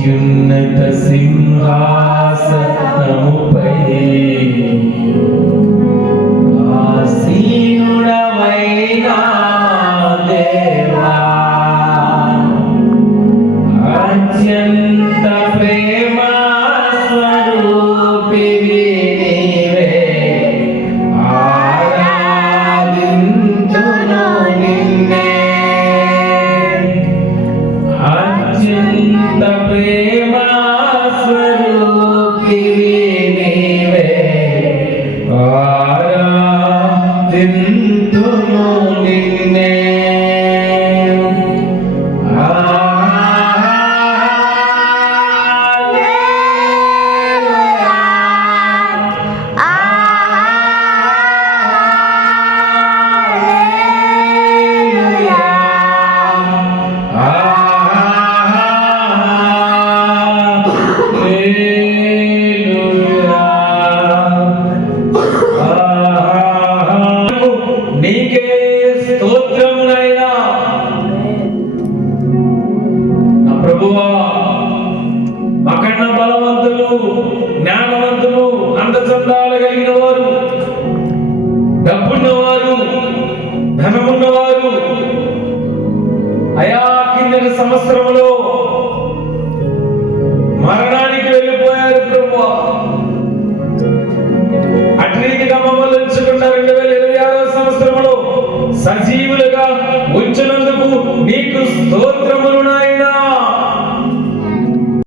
అత్యున్నత సింహాసనముపై ఆసీనుడవైన దేవా, అత్యంత ప్రేమ స్వరూపివి నీవే, ఆరాధింతును నిన్నే. అత్యంత ప్రేమ స్వరూపివి నీవే, ఆరాధింతును నిన్నే. నీకే స్తోత్రమునైనా నా ప్రభువా, మాకన్నా బలవంతులు, జ్ఞానవంతులు, అందచందాలు కలిగిన వారు, డబ్బున్నవారు, ధనమున్నవారు అయా కిందటి సంవత్సరములో మరణాన్ని